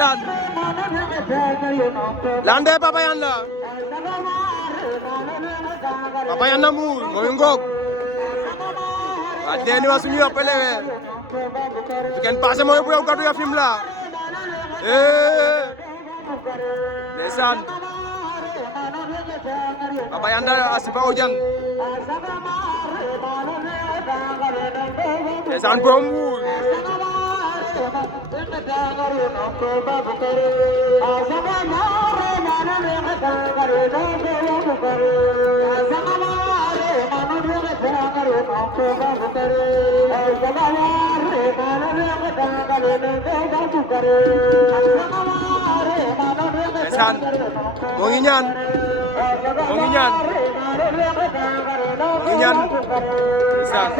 ndeysaan lande Papa Yane la Papa Yane na muul mooy ngoog waa teeni wa suñu yoppelewe ken passé mooy bu yow gadu ya film la ndeysaan Papa Yane da asiba ojan ndeysaan borom muul ndeysaan moo ngi ñaan ndeysaan